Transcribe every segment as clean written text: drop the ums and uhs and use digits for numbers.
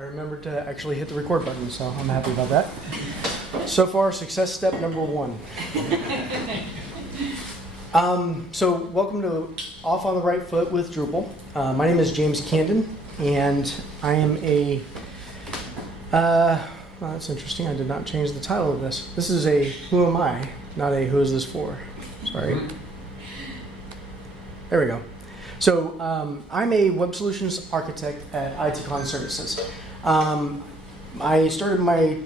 I remembered to actually hit the record button, so I'm happy about that. So far, success step number 1. So welcome to Off on the Right Foot with Drupal. My name is James Camden, and I am a, well, that's interesting, I did not change the title of this. This is a who am I, not a who is this for. Sorry. There we go. So I'm a web solutions architect at ITCon Services. I started my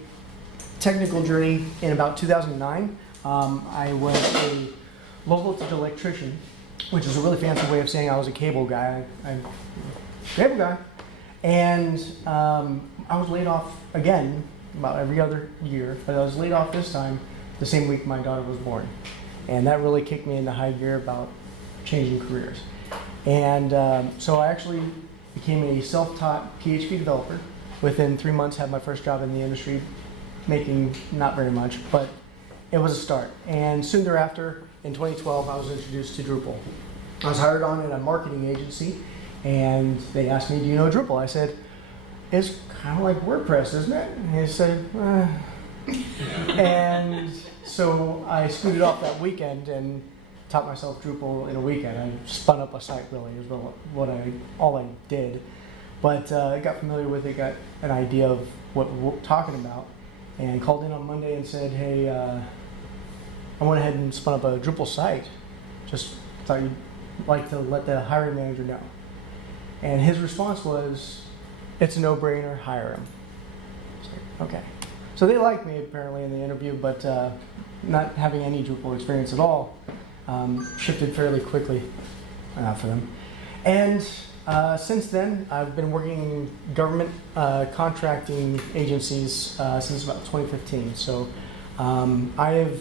technical journey in about 2009. I was a low voltage electrician, which is a really fancy way of saying I was a cable guy. I'm a cable guy. And I was laid off again about every other year, but I was laid off this time the same week my daughter was born. And that really kicked me into high gear about changing careers. And so I actually became a self-taught PHP developer. Within 3 months, had my first job in the industry, making not very much, but it was a start. And soon thereafter, in 2012, I was introduced to Drupal. I was hired on at a marketing agency, and they asked me, do you know Drupal? I said, it's kind of like WordPress, isn't it? And they said, And so I scooted off that weekend and taught myself Drupal in a weekend. I spun up a site, really, is all I did. But I got familiar with it, got an idea of what we're talking about, and called in on Monday and said, hey, I went ahead and spun up a Drupal site. Just thought you'd like to let the hiring manager know. And his response was, it's a no-brainer, hire him. I was like, okay. So they liked me apparently in the interview, but not having any Drupal experience at all, shifted fairly quickly for them. And since then, I've been working in government contracting agencies since about 2015. So I have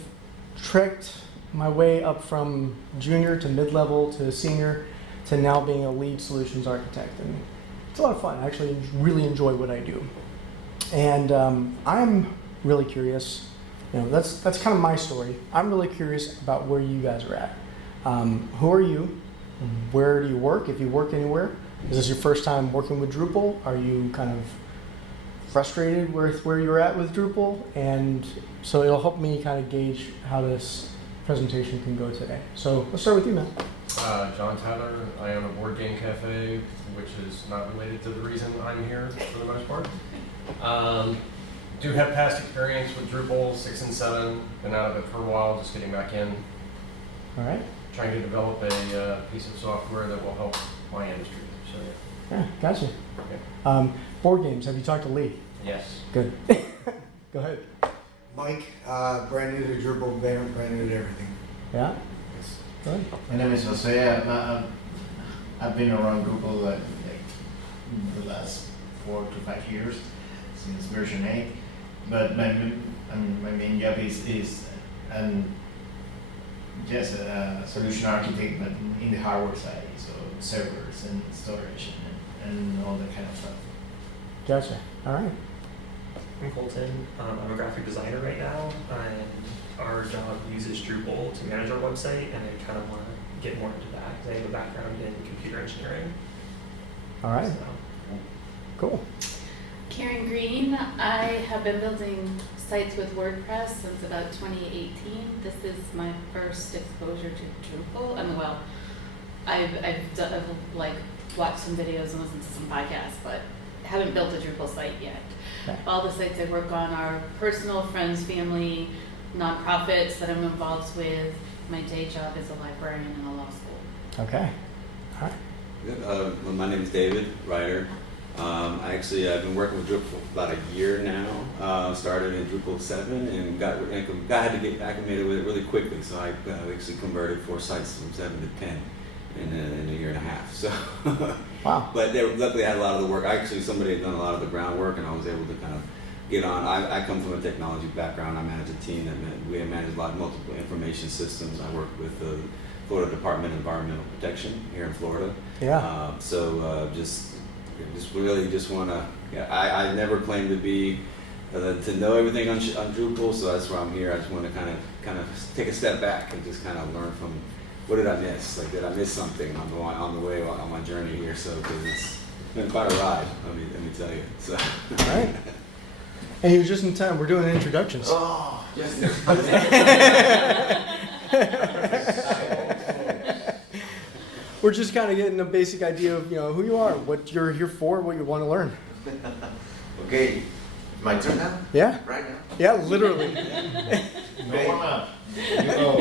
trekked my way up from junior to mid-level to senior to now being a lead solutions architect. And it's a lot of fun. I actually really enjoy what I do. And I'm really curious. That's kind of my story. I'm really curious about where you guys are at. Who are you? Where do you work, if you work anywhere? Is this your first time working with Drupal? Are you kind of frustrated with where you're at with Drupal? And so it'll help me kind of gauge how this presentation can go today. So let's start with you, Matt. John Tyler. I own a board game cafe, which is not related to the reason I'm here for the most part. Do have past experience with Drupal 6 and 7. Been out of it for a while, just getting back in. All right. Trying to develop a piece of software that will help my industry. So Yeah, gotcha. okay. Board games, have you talked to Lee? Yes. Good. Go ahead. Mike, brand new to Drupal, brand new to everything. Yeah? Yes. Go ahead. My name is Jose. I've been around Drupal like the last 4 to 5 years, since version 8. But my main job is just a solution architect, but in the hardware side, so servers and storage and all that kind of stuff. Gotcha. All right. I'm Colton. I'm a graphic designer right now, and our job uses Drupal to manage our website, and I kind of want to get more into that because I have a background in computer engineering. All right. So. Cool. Karen Green. I have been building sites with WordPress since about 2018. This is my first exposure to Drupal. I've like watched some videos and listened to some podcasts, but haven't built a Drupal site yet. Okay. All the sites I work on are personal, friends, family, nonprofits that I'm involved with. My day job is a librarian in a law school. Okay. All right. Good. Well, my name is David Ryder. I've been working with Drupal for about a year now. Started in Drupal 7 and had to get acclimated with it really quickly. So I actually converted 4 sites from 7 to 10 in a year and a half. So, Wow. But luckily I had a lot of the work. Somebody had done a lot of the groundwork, and I was able to kind of get on. I come from a technology background. I manage a team we manage multiple information systems. I work with the Florida Department of Environmental Protection here in Florida. Yeah. Just want to. Yeah, I never claimed to be to know everything on Drupal, so that's why I'm here. I just want to kind of take a step back and just kind of learn from what did I miss? Like, did I miss something on the way on my journey here? So, because been quite a ride. Let me tell you. So. All right. And you're just in time. We're doing introductions. Oh, yes. We're just kind of getting a basic idea of who you are, what you're here for, what you want to learn. Okay, my turn now? Yeah. Right now? Yeah, literally. No warm up. You go.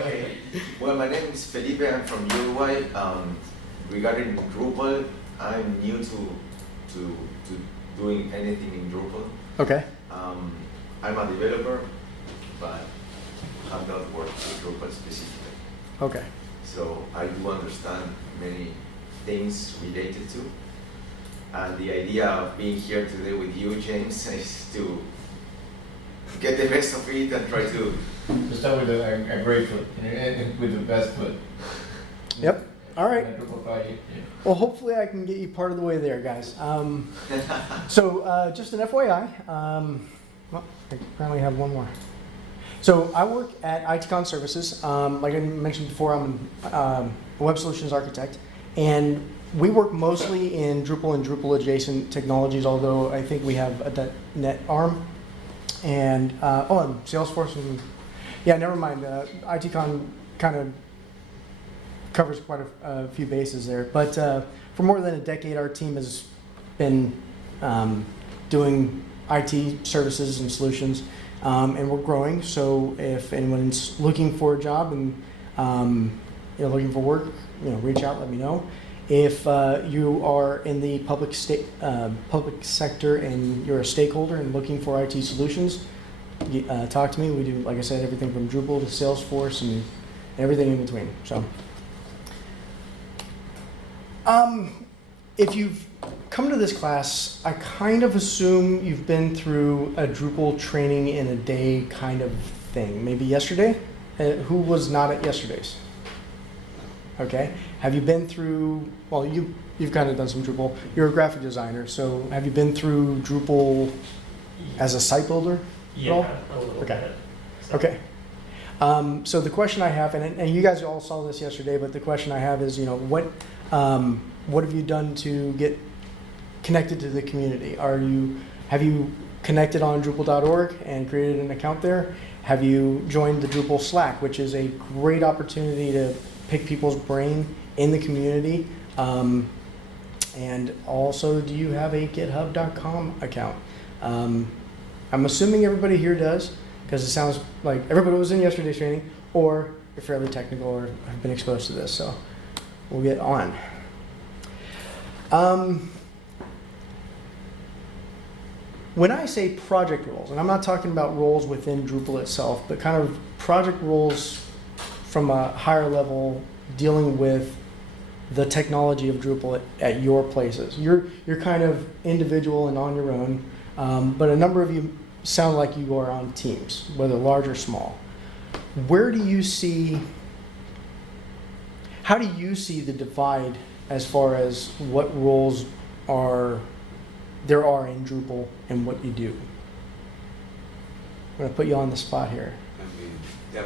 Okay. Well, my name is Felipe. I'm from Uruguay. Regarding Drupal, I'm new to doing anything in Drupal. Okay. I'm a developer, but have not worked with Drupal specifically. Okay. So I do understand many things related to. And the idea of being here today with you, James, is to get the best of it and try to. To start with a great foot, with the best foot. Yep. All right. And Drupal project, yeah. Well, hopefully I can get you part of the way there, guys. So just an FYI. Well, I apparently have one more. So I work at ITCon Services. Like I mentioned before, I'm a web solutions architect, and we work mostly in Drupal and Drupal adjacent technologies. Although I think we have a .NET arm, and and Salesforce, and yeah, never mind. ITCon kind of covers quite a few bases there. But for more than a decade, our team has been doing IT services and solutions. And we're growing, so if anyone's looking for a job and looking for work, reach out, let me know. If you are in the public sector and you're a stakeholder and looking for IT solutions, talk to me. We do, like I said, everything from Drupal to Salesforce and everything in between. So, if you've come to this class, I kind of assume you've been through a Drupal training in a day kind of thing. Maybe yesterday? Who was not at yesterday's? Okay. Have you been through, well, you've kind of done some Drupal. You're a graphic designer, so have you been through Drupal as a site builder? Yeah, a little Okay. bit. So- Okay. So the question I have, and you guys all saw this yesterday, but the question I have is, what have you done to get connected to the community? Have you connected on Drupal.org and created an account there? Have you joined the Drupal Slack, which is a great opportunity to pick people's brain in the community? And also, do you have a GitHub.com account? I'm assuming everybody here does, because it sounds like everybody was in yesterday's training, or you're fairly technical or have been exposed to this. So we'll get on. When I say project roles, and I'm not talking about roles within Drupal itself, but kind of project roles from a higher level dealing with the technology of Drupal at your places. You're kind of individual and on your own, but a number of you sound like you are on teams, whether large or small. How do you see the divide as far as what roles there are in Drupal and what you do? I'm going to put you on the spot here. I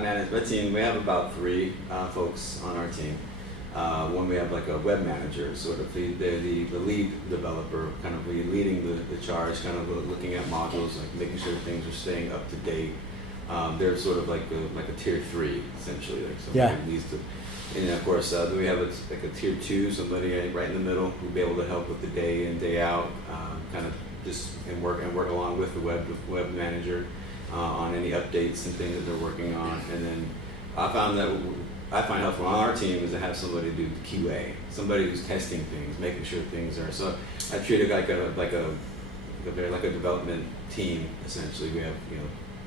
manage my team. We have about 3 folks on our team. One, we have like a web manager, sort of the lead developer, kind of leading the charge, kind of looking at modules, like making sure things are staying up to date. They're sort of like a tier 3, essentially. Like somebody needs to. And then of course, then we have a tier 2, somebody right in the middle who'll be able to help with the day in, day out, kind of just work along with the web manager on any updates and things that they're working on. And then I find helpful on our team is to have somebody do the QA, somebody who's testing things, making sure things are. So I treat it like a development team essentially. We have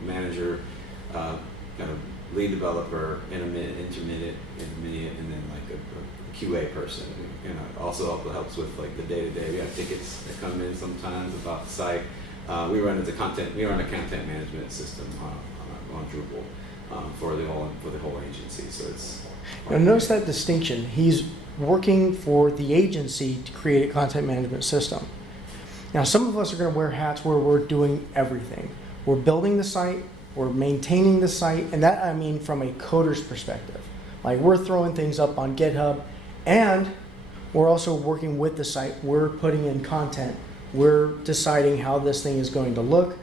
manager, kind of lead developer, intermediate, and then like a QA person. Also helps with like the day-to-day. We have tickets that come in sometimes about the site. We run a content management system on Drupal for the whole agency. So it's. Now notice that distinction. He's working for the agency to create a content management system. Now some of us are going to wear hats where we're doing everything. We're building the site. We're maintaining the site, and that I mean from a coder's perspective. Like we're throwing things up on GitHub, and we're also working with the site. We're putting in content. We're deciding how this thing is going to look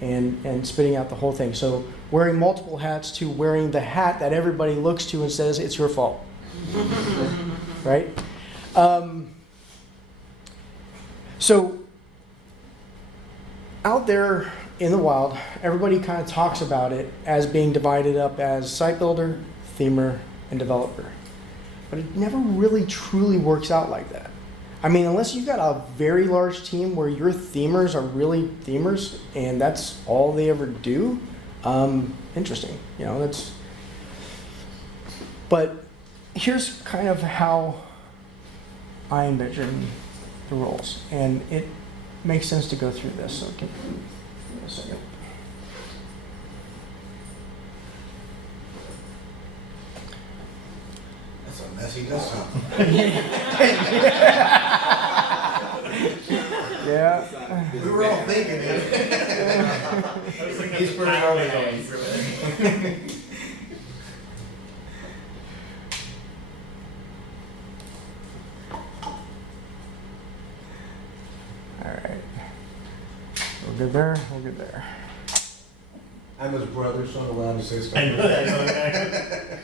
and spitting out the whole thing. So wearing multiple hats to wearing the hat that everybody looks to and says, it's your fault. Right? So out there in the wild, everybody kind of talks about it as being divided up as site builder, themer, and developer. But it never really truly works out like that. I mean, unless you've got a very large team where your themers are really themers and that's all they ever do, interesting. You know, that's. But here's kind of how I envision the roles, and it makes sense to go through this. So give me a second. That's a messy desktop. Yeah. We were all thinking it. He's pretty organized. All right. We're good there. We're good there. I'm his brother, so I'm allowed to say stuff. I know that.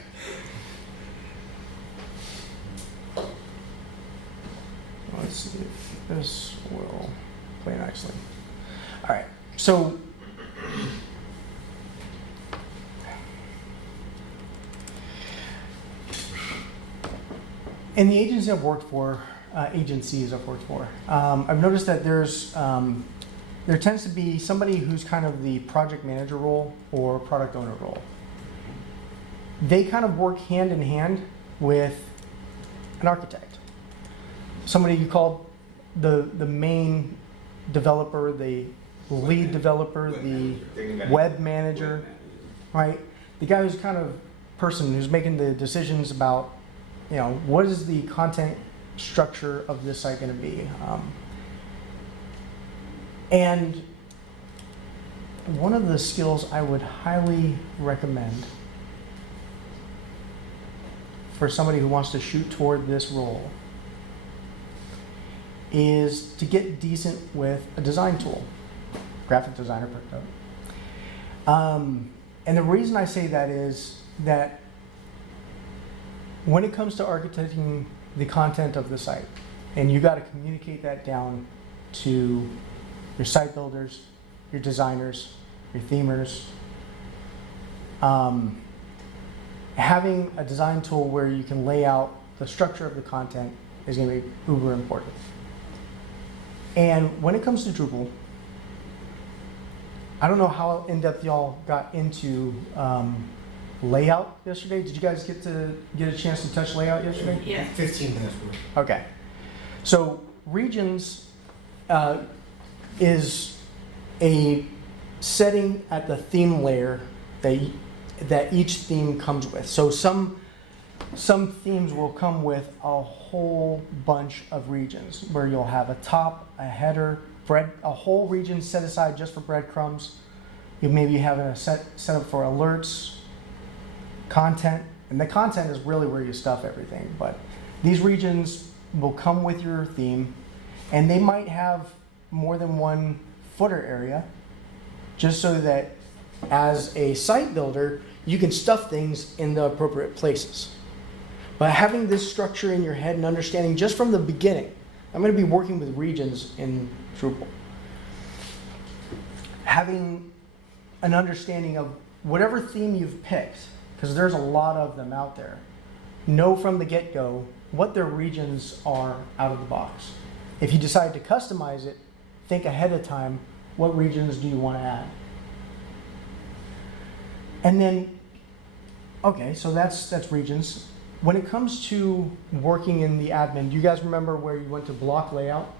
Let's see if this will play nicely. All right. So in the agencies I've worked for, I've noticed that there tends to be somebody who's kind of the project manager role or product owner role. They kind of work hand in hand with an architect. Somebody you call the main developer, the lead developer, the web manager, right? The guy who's kind of person who's making the decisions about, you know, what is the content structure of this site going to be. And one of the skills I would highly recommend for somebody who wants to shoot toward this role is to get decent with a design tool. Graphic designer picked up. And the reason I say that is that when it comes to architecting the content of the site, and you got to communicate that down to your site builders, your designers, your themers, having a design tool where you can lay out the structure of the content is going to be uber important. And when it comes to Drupal, I don't know how in-depth y'all got into layout yesterday. Did you guys get a chance to touch layout yesterday? Yeah. 15 minutes worth. Okay. So regions is a setting at the theme layer that each theme comes with. So some themes will come with a whole bunch of regions where you'll have a top, a header, a whole region set aside just for breadcrumbs. You maybe have a set up for alerts, content, and the content is really where you stuff everything. But these regions will come with your theme, and they might have more than one footer area, just so that as a site builder, you can stuff things in the appropriate places. But having this structure in your head and understanding just from the beginning, I'm going to be working with regions in Drupal. Having an understanding of whatever theme you've picked, because there's a lot of them out there, know from the get-go what their regions are out of the box. If you decide to customize it, think ahead of time, what regions do you want to add? And then, okay, so that's regions. When it comes to working in the admin, do you guys remember where you went to block layout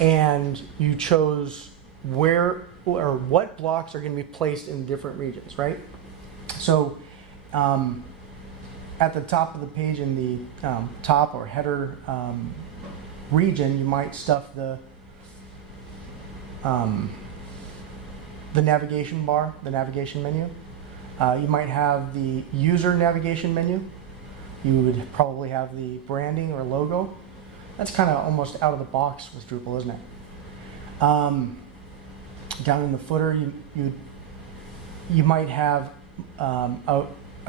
and you chose where or what blocks are going to be placed in different regions, right? So at the top of the page in the top or header region, you might stuff the navigation bar, the navigation menu. You might have the user navigation menu. You would probably have the branding or logo. That's kind of almost out of the box with Drupal, isn't it? Down in the footer, you might have a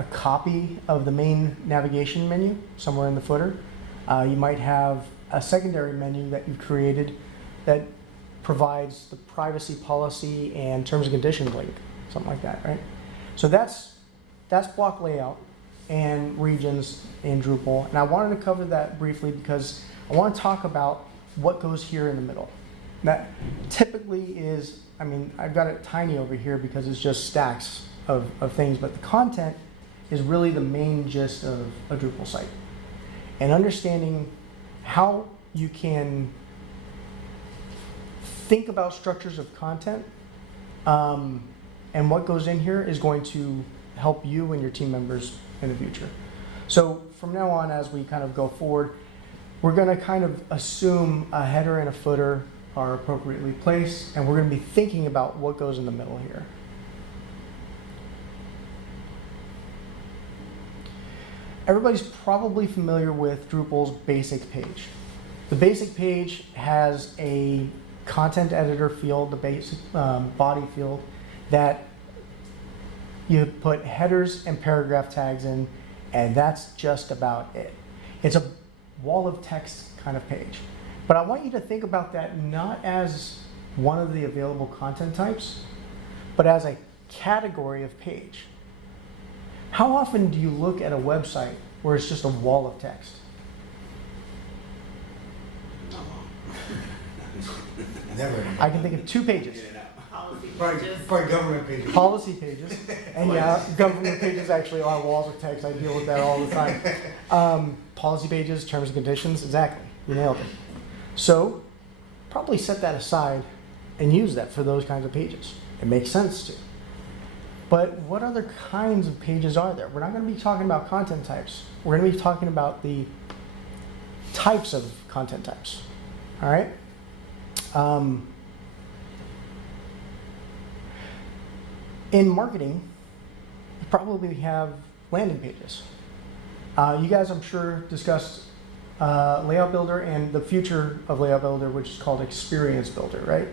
copy of the main navigation menu somewhere in the footer. You might have a secondary menu that you've created that provides the privacy policy and terms and conditions link, something like that, right? So that's block layout and regions in Drupal. And I wanted to cover that briefly because I want to talk about what goes here in the middle. That typically is, I mean, I've got it tiny over here because it's just stacks of things, but the content is really the main gist of a Drupal site. And understanding how you can think about structures of content and what goes in here is going to help you and your team members in the future. So from now on, as we kind of go forward, we're going to kind of assume a header and a footer are appropriately placed, and we're going to be thinking about what goes in the middle here. Everybody's probably familiar with Drupal's basic page. The basic page has a content editor field, the basic body field, that you put headers and paragraph tags in, and that's just about it. It's a wall of text kind of page. But I want you to think about that not as one of the available content types, but as a category of page. How often do you look at a website where it's just a wall of text? Never. I can think of 2 pages. Probably government pages. Policy pages. And yeah, government pages actually are walls of text. I deal with that all the time. Policy pages, terms and conditions, exactly. You nailed it. So probably set that aside and use that for those kinds of pages. It makes sense to. But what other kinds of pages are there? We're not going to be talking about content types. We're going to be talking about the types of content types. All right? In marketing, you probably have landing pages. You guys, I'm sure, discussed Layout Builder and the future of Layout Builder, which is called Experience Builder, right?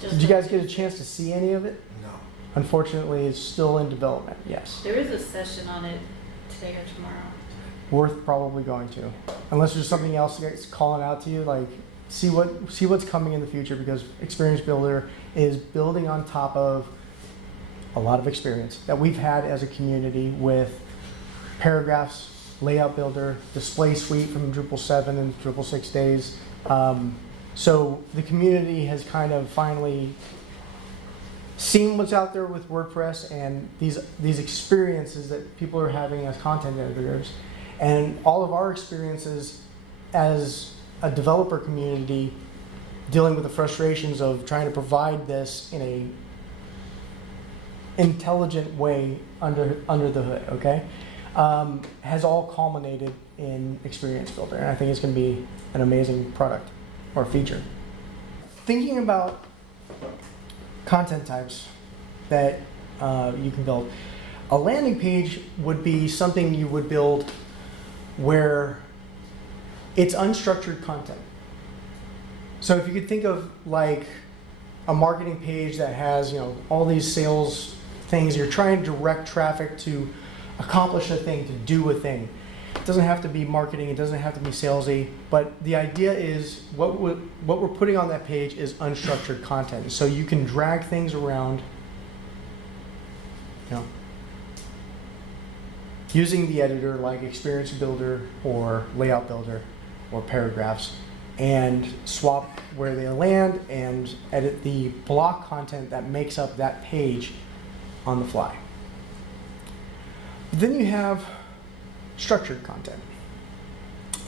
Did you guys get a chance to see any of it? No. Unfortunately, it's still in development, yes. There is a session on it today or tomorrow. Worth probably going to. Unless there's something else that's calling out to you, like see what's coming in the future, because Experience Builder is building on top of a lot of experience that we've had as a community with paragraphs, Layout Builder, Display Suite from Drupal 7 and Drupal 6 days. So the community has kind of finally seen what's out there with WordPress and these experiences that people are having as content editors, and all of our experiences as a developer community dealing with the frustrations of trying to provide this in a intelligent way under the hood, okay? Has all culminated in Experience Builder, and I think it's going to be an amazing product or feature. Thinking about content types that you can build, a landing page would be something you would build where it's unstructured content. So if you could think of like a marketing page that has, you know, all these sales things, you're trying to direct traffic to accomplish a thing, to do a thing. It doesn't have to be marketing, it doesn't have to be salesy, but the idea is what we're putting on that page is unstructured content. So you can drag things around, you know, using the editor like Experience Builder or Layout Builder or paragraphs, and swap where they land and edit the block content that makes up that page on the fly. Then you have structured content.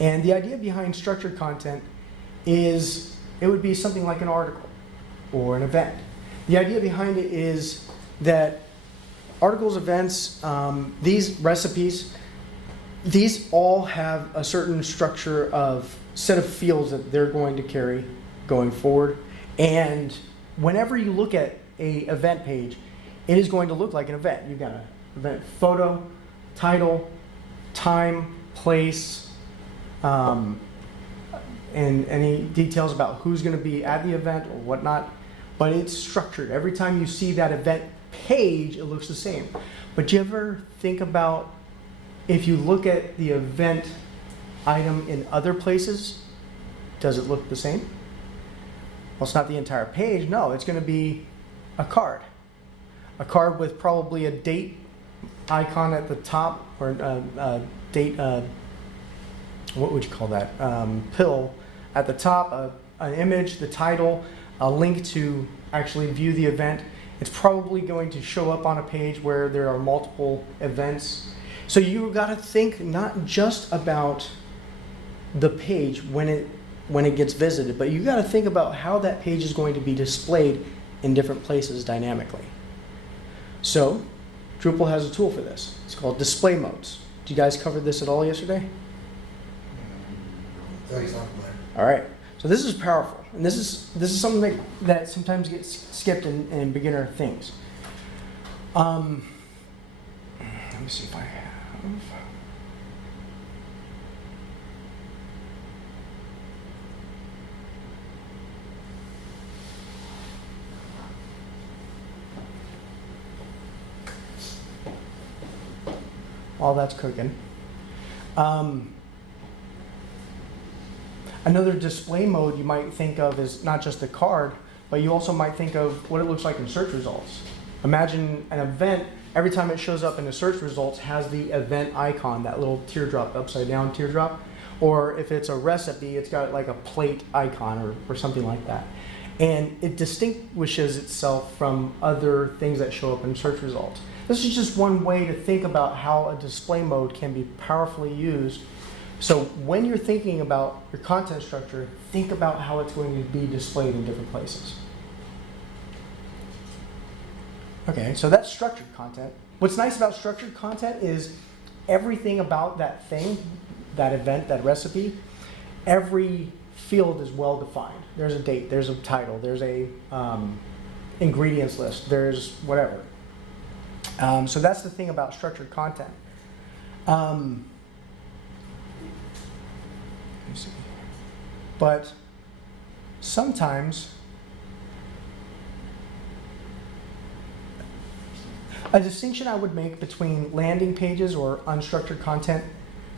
And the idea behind structured content is it would be something like an article or an event. The idea behind it is that articles, events, these recipes, these all have a certain structure of set of fields that they're going to carry going forward. And whenever you look at a event page, it is going to look like an event. You've got an event photo, title, time, place, and any details about who's going to be at the event or whatnot, but it's structured. Every time you see that event page, it looks the same. But you ever think about if you look at the event item in other places, does it look the same? Well, it's not the entire page. No, it's going to be a card. A card with probably a date icon at the top, or a date, what would you call that? Pill at the top, an image, the title, a link to actually view the event. It's probably going to show up on a page where there are multiple events. So you got to think not just about the page when it gets visited, but you got to think about how that page is going to be displayed in different places dynamically. So Drupal has a tool for this. It's called display modes. Did you guys cover this at all yesterday? All right. So this is powerful, and this is something that sometimes gets skipped in beginner things. Let me see if I have. While that's cooking. Another display mode you might think of is not just the card, but you also might think of what it looks like in search results. Imagine an event, every time it shows up in the search results, has the event icon, that little teardrop, upside down teardrop. Or if it's a recipe, it's got like a plate icon or something like that. And it distinguishes itself from other things that show up in search results. This is just one way to think about how a display mode can be powerfully used. So when you're thinking about your content structure, think about how it's going to be displayed in different places. Okay, so that's structured content. What's nice about structured content is everything about that thing, that event, that recipe, every field is well defined. There's a date, there's a title, there's a ingredients list, there's whatever. So that's the thing about structured content. Let me see. But sometimes a distinction I would make between landing pages or unstructured content,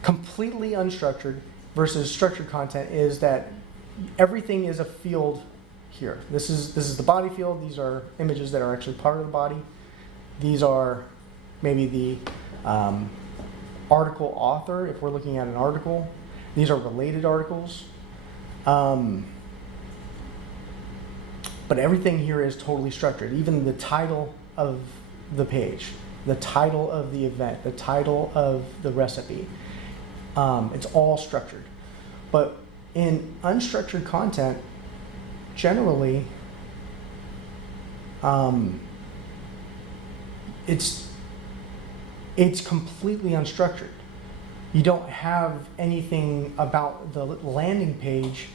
completely unstructured, versus structured content is that everything is a field here. This is the body field. These are images that are actually part of the body. These are maybe the article author, if we're looking at an article. These are related articles. But everything here is totally structured. Even the title of the page, the title of the event, the title of the recipe. It's all structured. But in unstructured content, generally, it's completely unstructured. You don't have anything about the landing page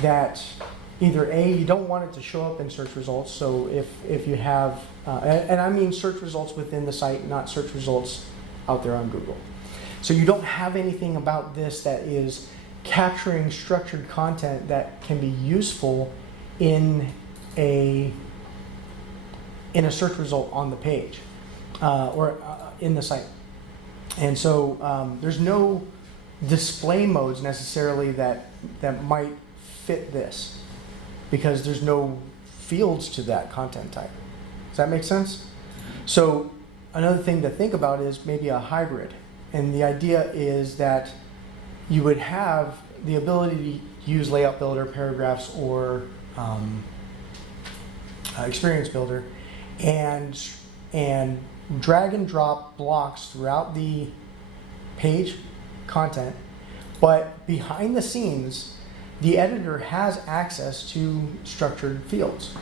that either A, you don't want it to show up in search results. So if you have, and I mean search results within the site, not search results out there on Google. So you don't have anything about this that is capturing structured content that can be useful in a search result on the page or in the site. And so there's no display modes necessarily that might fit this because there's no fields to that content type. Does that make sense? So another thing to think about is maybe a hybrid. And the idea is that you would have the ability to use Layout Builder, Paragraphs, or Experience Builder, and drag and drop blocks throughout the page content, but behind the scenes, the editor has access to structured fields.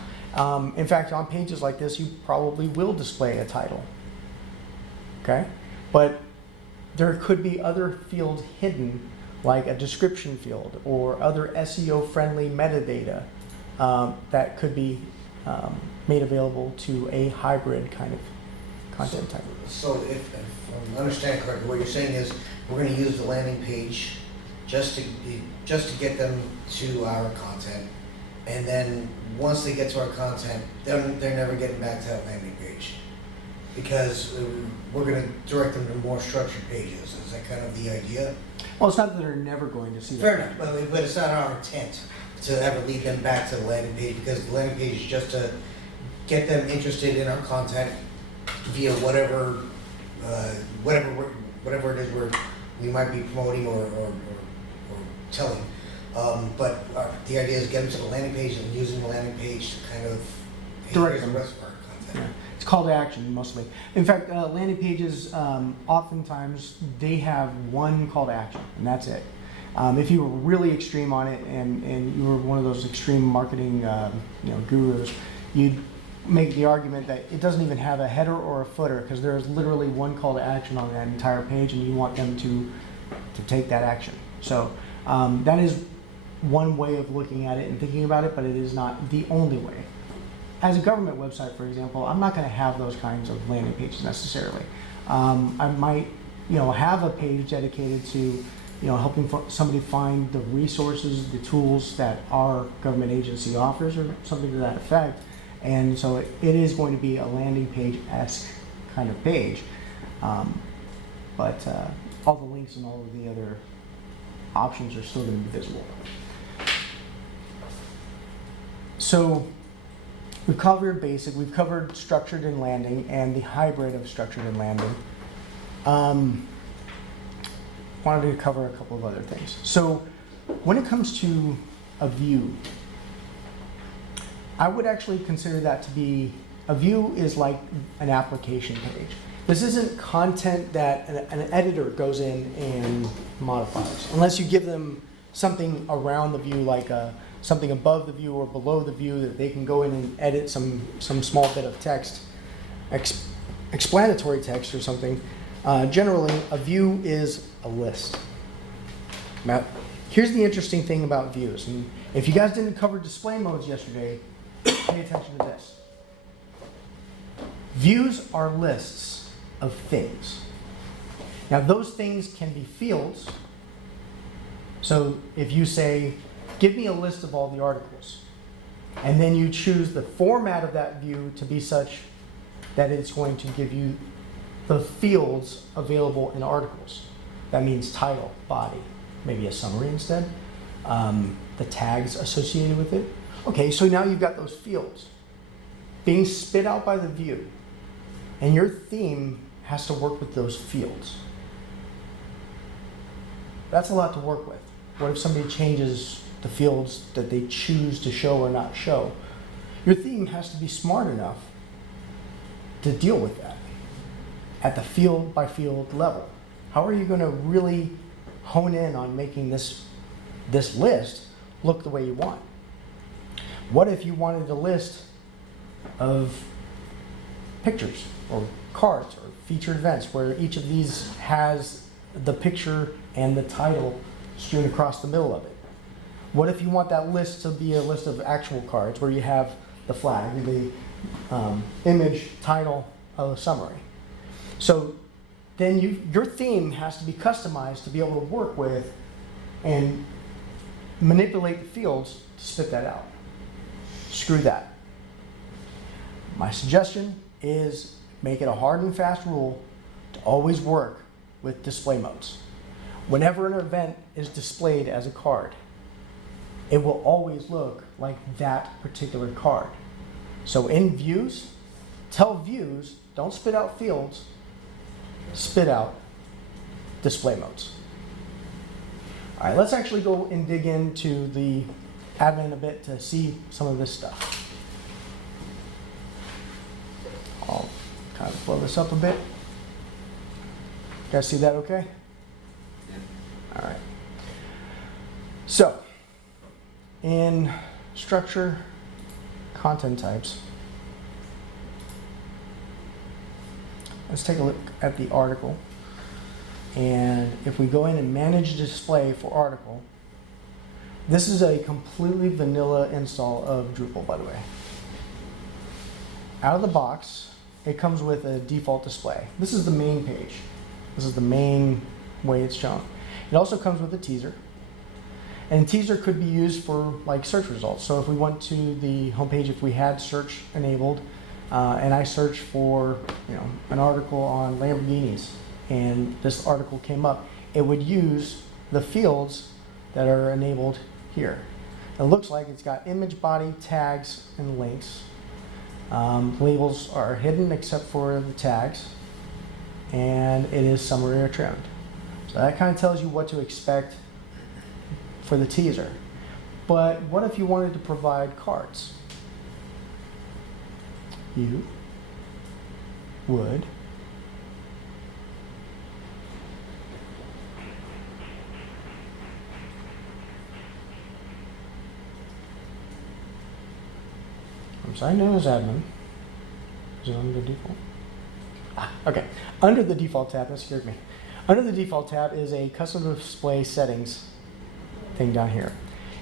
In fact, on pages like this, you probably will display a title. Okay, but there could be other fields hidden, like a description field or other SEO-friendly metadata that could be made available to a hybrid kind of content type. So if I understand correctly, what you're saying is we're going to use the landing page just to get them to our content. And then once they get to our content, they're never getting back to that landing page, because we're going to direct them to more structured pages. Is that kind of the idea? Well, it's not that they're never going to see that. Fair enough, but it's not our intent to ever lead them back to the landing page, because the landing page is just to get them interested in our content via whatever it is we might be promoting or telling. But the idea is get them to the landing page and using the landing page to kind of Direct the them. rest of our content. Yeah. It's call to action mostly. In fact, landing pages, oftentimes they have one call to action, and that's it. If you were really extreme on it, and you were one of those extreme marketing gurus, you'd make the argument that it doesn't even have a header or a footer, because there's literally one call to action on that entire page, and you want them to take that action. So that is one way of looking at it and thinking about it, but it is not the only way. As a government website, for example, I'm not going to have those kinds of landing pages necessarily. I might, have a page dedicated to, helping somebody find the resources, the tools that our government agency offers, or something to that effect. And so it is going to be a landing page-esque kind of page, but all the links and all of the other options are still going to be visible. So we've covered basic, we've covered structured and landing, and the hybrid of structured and landing. Wanted to cover a couple of other things. So when it comes to a view, I would actually consider that to be, a view is like an application page. This isn't content that an editor goes in and modifies, unless you give them something around the view, like something above the view or below the view that they can go in and edit some small bit of text, explanatory text or something. Generally, a view is a list. Now, here's the interesting thing about views. And if you guys didn't cover display modes yesterday, pay attention to this. Views are lists of things. Now, those things can be fields. So if you say, give me a list of all the articles, and then you choose the format of that view to be such that it's going to give you the fields available in articles. That means title, body, maybe a summary instead, the tags associated with it. Okay, so now you've got those fields being spit out by the view, and your theme has to work with those fields. That's a lot to work with. What if somebody changes the fields that they choose to show or not show? Your theme has to be smart enough to deal with that at the field by field level. How are you going to really hone in on making this list look the way you want? What if you wanted a list of pictures or cards or featured events where each of these has the picture and the title strewn across the middle of it? What if you want that list to be a list of actual cards where you have the flag, the image, title, a summary? So then your theme has to be customized to be able to work with and manipulate the fields to spit that out. Screw that. My suggestion is make it a hard and fast rule to always work with display modes. Whenever an event is displayed as a card, it will always look like that particular card. So in views, tell views, don't spit out fields, spit out display modes. All right, let's actually go and dig into the admin a bit to see some of this stuff. I'll kind of blow this up a bit. You guys see that okay? Yeah. All right. So, in structure, content types, let's take a look at the article. And if we go in and manage display for article, this is a completely vanilla install of Drupal, by the way. Out of the box, it comes with a default display. This is the main page. This is the main way it's shown. It also comes with a teaser. And teaser could be used for like search results. So if we went to the homepage, if we had search enabled, and I searched for an article on Lamborghinis, and this article came up, it would use the fields that are enabled here. It looks like it's got image, body, tags, and links. Labels are hidden except for the tags, and it is summary or trimmed. So that kind of tells you what to expect for the teaser. But what if you wanted to provide cards? You would sign in as admin. Is it under the default? Okay. Under the default tab, that scared me. Under the default tab is a custom display settings thing down here.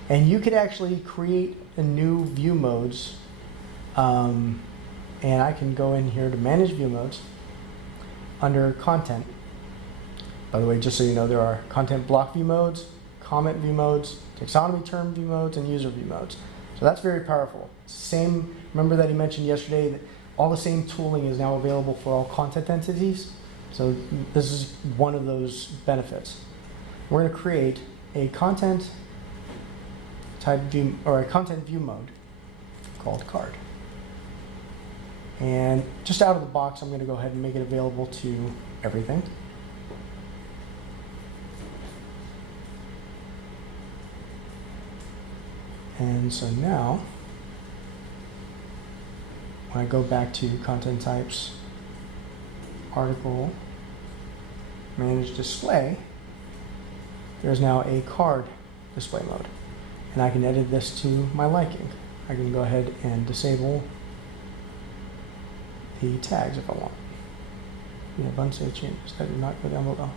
And you could actually create a new view modes. And I can go in here to manage view modes under content. By the way, just so you know, there are content block view modes, comment view modes, taxonomy term view modes, and user view modes. So that's very powerful. Same, remember that he mentioned yesterday that all the same tooling is now available for all content entities. So this is one of those benefits. We're going to create a content type view, or a content view mode called card. And just out of the box, I'm going to go ahead and make it available to everything. And so now, when I go back to content types, article, manage display, there's now a card display mode. And I can edit this to my liking. I can go ahead and disable the tags if I want. We have unsafe changes that do not go down below.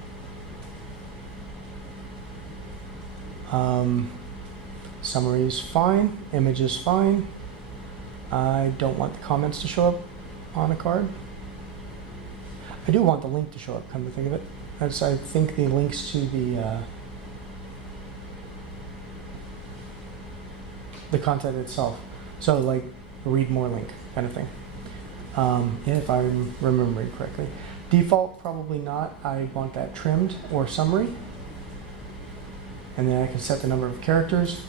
Summary is fine, image is fine. I don't want the comments to show up on a card. I do want the link to show up, come to think of it. As I think the links to the content itself. So like read more link kind of thing. If I'm remembering correctly. Default, probably not. I want that trimmed or summary. And then I can set the number of characters.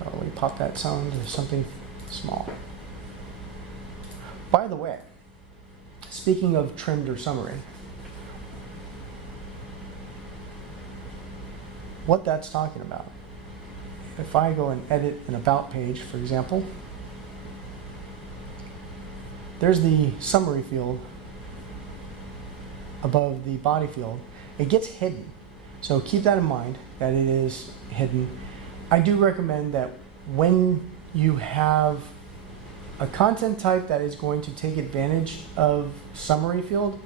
Probably pop that sound to something small. By the way, speaking of trimmed or summary, what that's talking about. If I go and edit an about page, for example, there's the summary field above the body field. It gets hidden. So keep that in mind, that it is hidden. I do recommend that when you have a content type that is going to take advantage of summary field,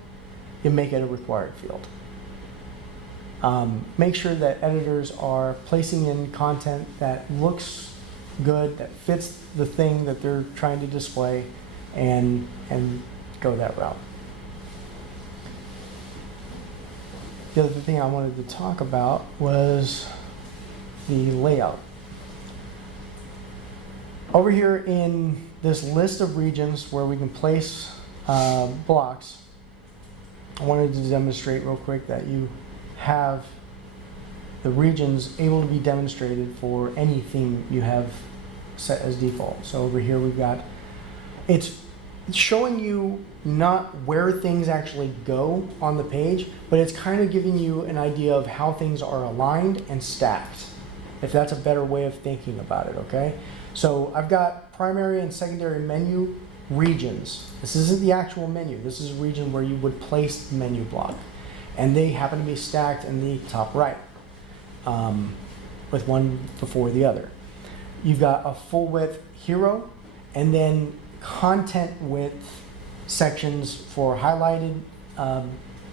you make it a required field. Make sure that editors are placing in content that looks good, that fits the thing that they're trying to display, and go that route. The other thing I wanted to talk about was the layout. Over here in this list of regions where we can place blocks, I wanted to demonstrate real quick that you have the regions able to be demonstrated for any theme you have set as default. So over here we've got, it's showing you not where things actually go on the page, but it's kind of giving you an idea of how things are aligned and stacked, if that's a better way of thinking about it, okay? So I've got primary and secondary menu regions. This isn't the actual menu. This is a region where you would place the menu block. And they happen to be stacked in the top right, with one before the other. You've got a full width hero, and then content width sections for highlighted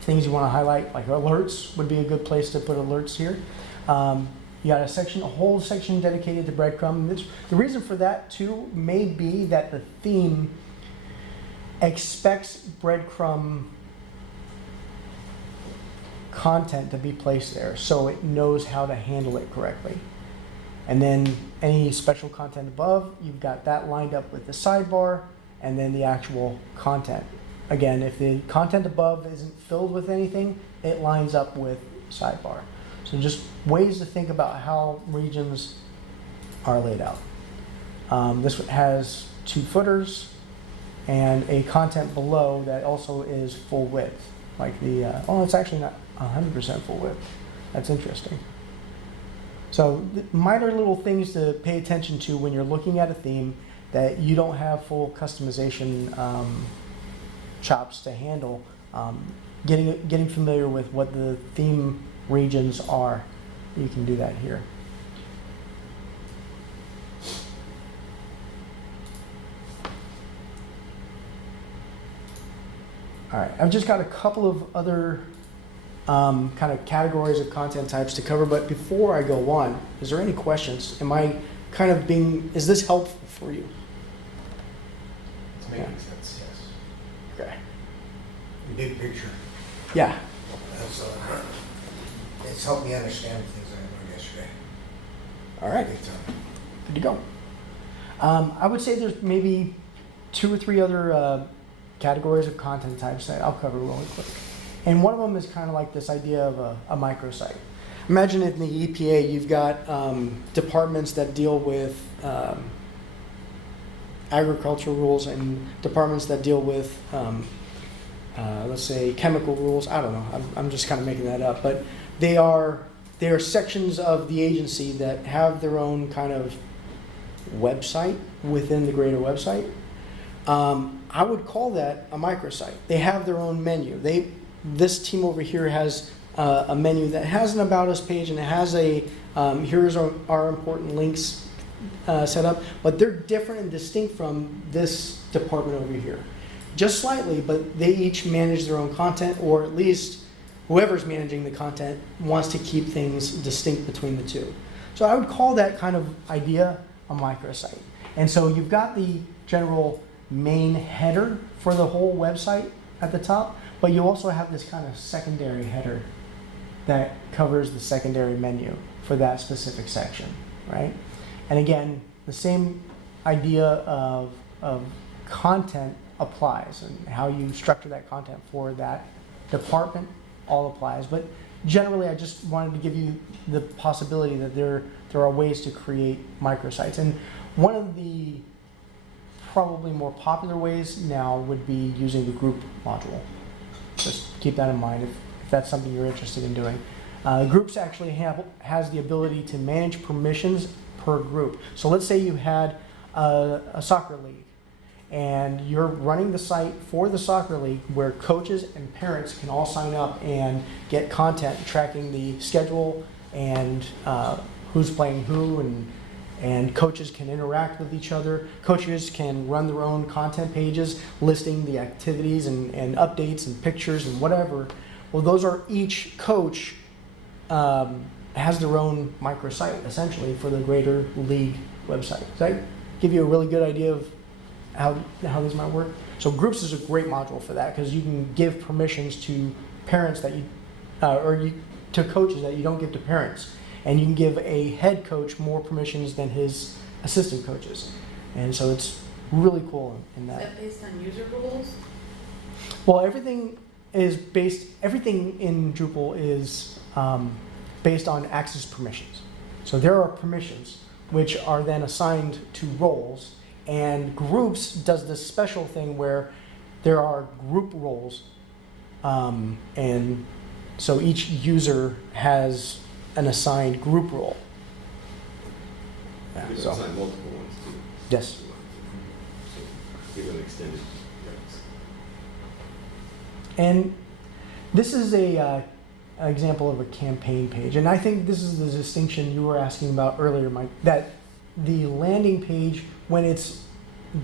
things you want to highlight, like alerts would be a good place to put alerts here. You got a section, a whole section dedicated to breadcrumb. The reason for that too may be that the theme expects breadcrumb content to be placed there so it knows how to handle it correctly. And then any special content above, you've got that lined up with the sidebar and then the actual content. Again, if the content above isn't filled with anything, it lines up with sidebar. So just ways to think about how regions are laid out. This one has 2 footers and a content below that also is full width. Like the, it's actually not 100% full width. That's interesting. So minor little things to pay attention to when you're looking at a theme that you don't have full customization chops to handle. Getting familiar with what the theme regions are. You can do that here. All right, I've just got a couple of other kind of categories of content types to cover, but before I go on, is there any questions? Am I kind of is this helpful for you? It's making sense, yes. Okay. The big picture. Yeah. That's, it's helped me understand things I learned yesterday. All right. Big time. Good to go. I would say there's maybe 2 or 3 other categories of content types that I'll cover really quick. And one of them is kind of like this idea of a microsite. Imagine in the EPA, you've got departments that deal with agricultural rules and departments that deal with, let's say, chemical rules. I don't know. I'm just kind of making that up. But they are sections of the agency that have their own kind of website within the greater website. I would call that a microsite. They have their own menu. This team over here has a menu that has an About Us page and it has a here's our important links set up, but they're different and distinct from this department over here. Just slightly, but they each manage their own content, or at least whoever's managing the content wants to keep things distinct between the two. So I would call that kind of idea a microsite. And so you've got the general main header for the whole website at the top, but you also have this kind of secondary header that covers the secondary menu for that specific section, right? And again, the same idea of content applies, and how you structure that content for that department all applies. But generally, I just wanted to give you the possibility that there are ways to create microsites. And one of the probably more popular ways now would be using the group module. Just keep that in mind if that's something you're interested in doing. Groups actually has the ability to manage permissions per group. So let's say you had a soccer league and you're running the site for the soccer league where coaches and parents can all sign up and get content tracking the schedule and who's playing who, and coaches can interact with each other. Coaches can run their own content pages listing the activities and updates and pictures and whatever. Well, those are each coach has their own microsite essentially for the greater league website. Does that give you a really good idea of how these might work? So groups is a great module for that because you can give permissions to parents that to coaches that you don't give to parents. And you can give a head coach more permissions than his assistant coaches. And so it's really cool in that. Is that based on user roles? Well, everything in Drupal is based on access permissions. So there are permissions which are then assigned to roles, and groups does this special thing where there are group roles, and so each user has an assigned group role. Yeah, You can so. assign multiple ones too. Yes. So give them extended rights. And this is an example of a campaign page. And I think this is the distinction you were asking about earlier, Mike, that the landing page, when it's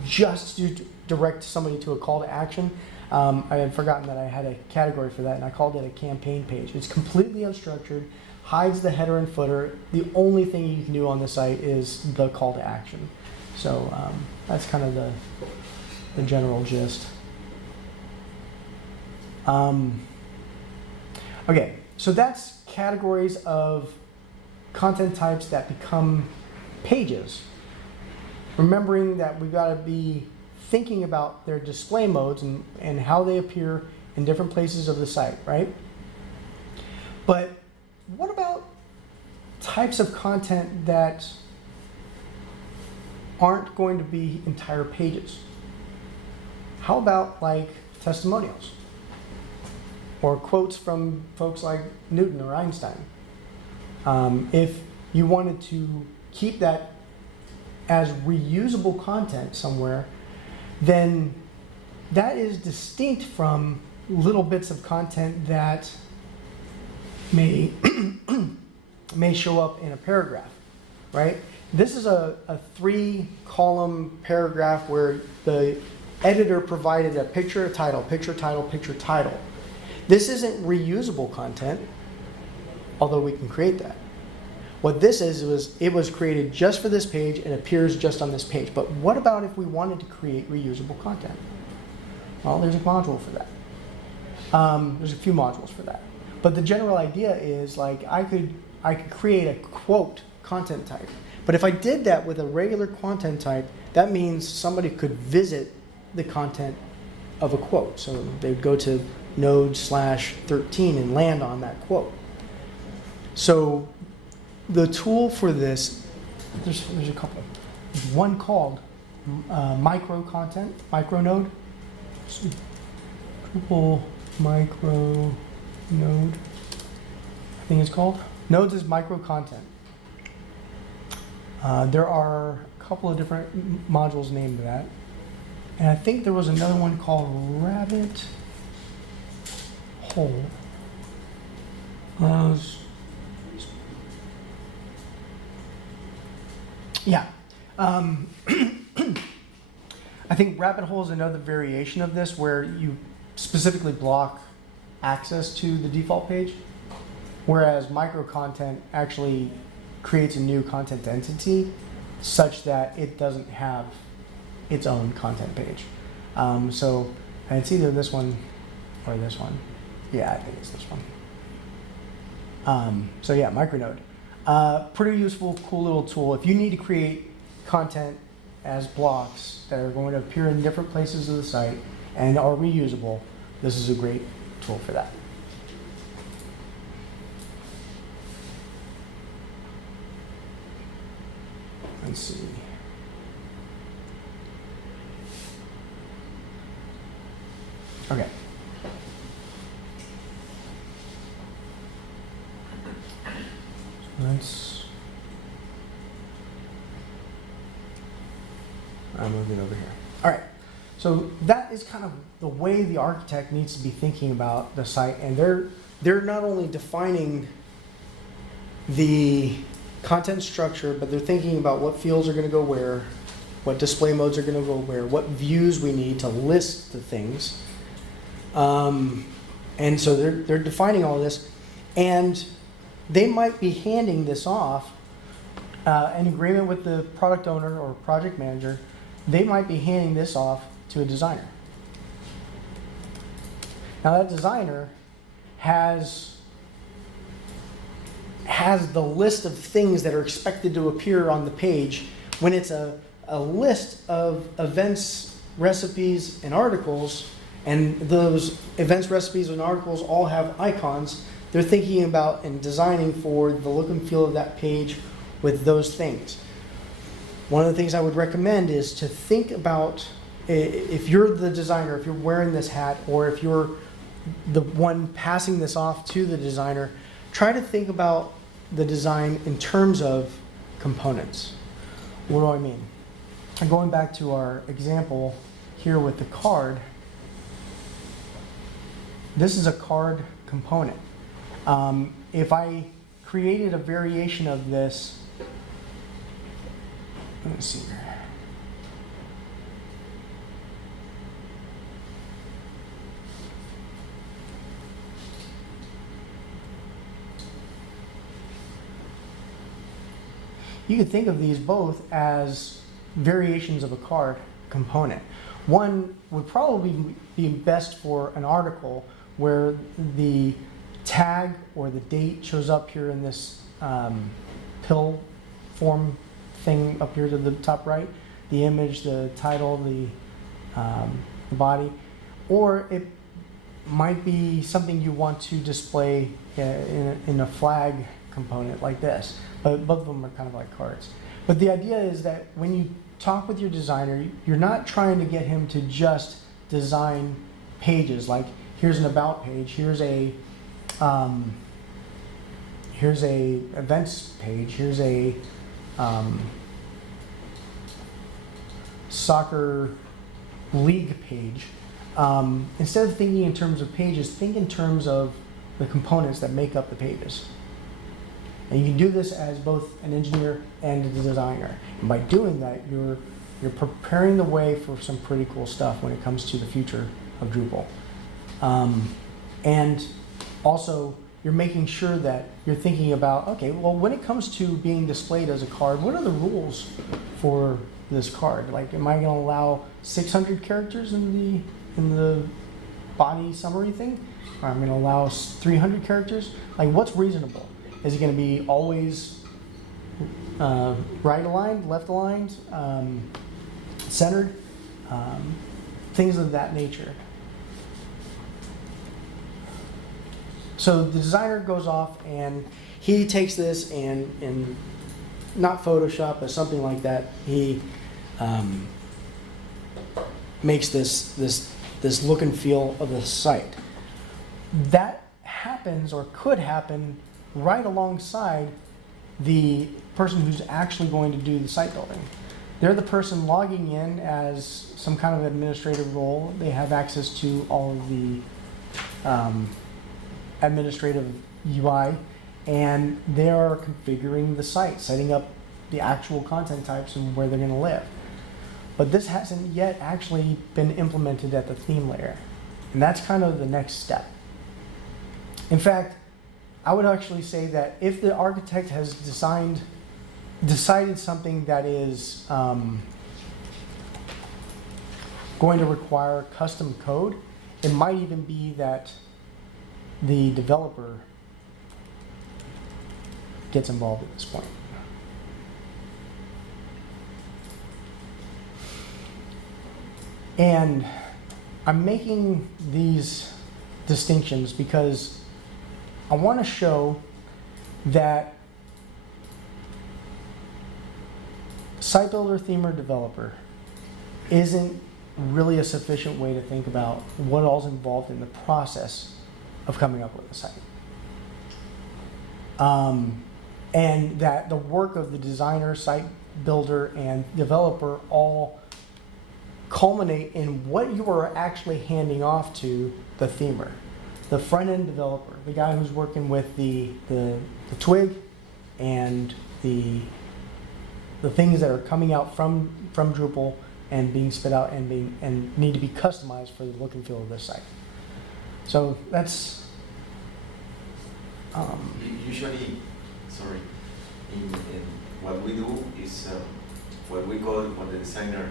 just to direct somebody to a call to action, I had forgotten that I had a category for that, and I called it a campaign page. It's completely unstructured, hides the header and footer. The only thing you can do on the site is the call to action. So that's kind of the general gist. Okay, So that's categories of content types that become pages. Remembering that we've got to be thinking about their display modes and how they appear in different places of the site, right? But what about types of content that aren't going to be entire pages? How about like testimonials or quotes from folks like Newton or Einstein? If you wanted to keep that as reusable content somewhere, then that is distinct from little bits of content that may may show up in a paragraph, right? This is a 3-column paragraph where the editor provided a picture, a title, picture, title, picture, title. This isn't reusable content, although we can create that. What this is, it was created just for this page and appears just on this page. But what about if we wanted to create reusable content? Well, there's a module for that. There's a few modules for that. But the general idea is like I could create a quote content type. But if I did that with a regular content type, that means somebody could visit the content of a quote. So they'd go to node/13 and land on that quote. So the tool for this, there's a couple. There's one called micro content, micro node. Drupal micro node, I think it's called. Nodes is micro content. There are a couple of different modules named that. And I think there was another one called rabbit hole. Yeah. I think rabbit hole is another variation of this where you specifically block access to the default page, whereas micro content actually creates a new content entity such that it doesn't have its own content page. So it's either this one or this one. Yeah, I think it's this one. So yeah, micronode. Pretty useful, cool little tool. If you need to create content as blocks that are going to appear in different places of the site and are reusable, this is a great tool for that. Let's see. Okay. I'm moving over here. All right. So that is kind of the way the architect needs to be thinking about the site, and they're not only defining the content structure, but they're thinking about what fields are going to go where, what display modes are going to go where, what views we need to list the things. And so they're defining all this, and they might be handing this off in agreement with the product owner or project manager. They might be handing this off to a designer. Now that designer has the list of things that are expected to appear on the page when it's a list of events, recipes, and articles, and those events, recipes, and articles all have icons. They're thinking about and designing for the look and feel of that page with those things. One of the things I would recommend is to think about, if you're the designer, if you're wearing this hat, or if you're the one passing this off to the designer, try to think about the design in terms of components. What do I mean? Going back to our example here with the card, this is a card component. If I created a variation of this, let me see here. You could think of these both as variations of a card component. One would probably be best for an article where the tag or the date shows up here in this pill form thing up here to the top right, the image, the title, the body, or it might be something you want to display in a flag component like this, but both of them are kind of like cards. But the idea is that when you talk with your designer, you're not trying to get him to just design pages like here's an about page, here's a events page, here's a soccer league page. Instead of thinking in terms of pages, think in terms of the components that make up the pages. And you can do this as both an engineer and a designer. And by doing that, you're preparing the way for some pretty cool stuff when it comes to the future of Drupal. And also, you're making sure that you're thinking about, okay, well, when it comes to being displayed as a card, what are the rules for this card? Like, am I going to allow 600 characters in the body summary thing? Or I'm going to allow 300 characters? Like, what's reasonable? Is it going to be always right aligned, left aligned, centered? Things of that nature. So the designer goes off and he takes this and not Photoshop, but something like that. He makes this look and feel of the site. That happens or could happen right alongside the person who's actually going to do the site building. They're the person logging in as some kind of administrative role. They have access to all of the administrative UI, and they are configuring the site, setting up the actual content types and where they're going to live. But this hasn't yet actually been implemented at the theme layer, and that's kind of the next step. In fact, I would actually say that if the architect has decided something that is going to require custom code, it might even be that the developer gets involved at this point. And I'm making these distinctions because I want to show that site builder, themer, developer isn't really a sufficient way to think about what all's involved in the process of coming up with a site. And that the work of the designer, site builder, and developer all culminate in what you are actually handing off to the themer, the front-end developer, the guy who's working with the twig and the things that are coming out from Drupal and being spit out and need to be customized for the look and feel of this site. So that's Usually, sorry, in what we do is what we call, what the designer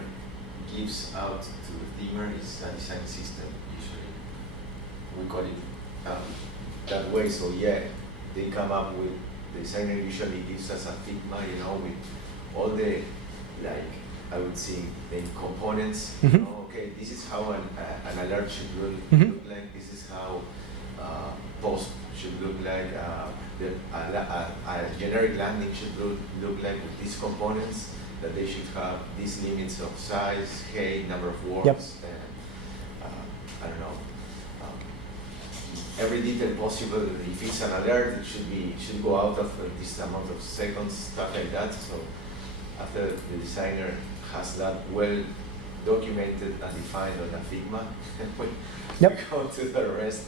gives out to the themer is a design system. Usually we call it that way. So yeah, they come up with, the designer usually gives us a Figma, with all the, like, I would say, the components. Okay, this is how an alert should look like. This is how post should look like. A generic landing should look like with these components, that they should have these limits of size, height, number of words, and I don't know, every detail possible. If it's an alert, it should go out of this amount of seconds, stuff like that. So after the designer has that well documented and defined on a Figma, we go to the rest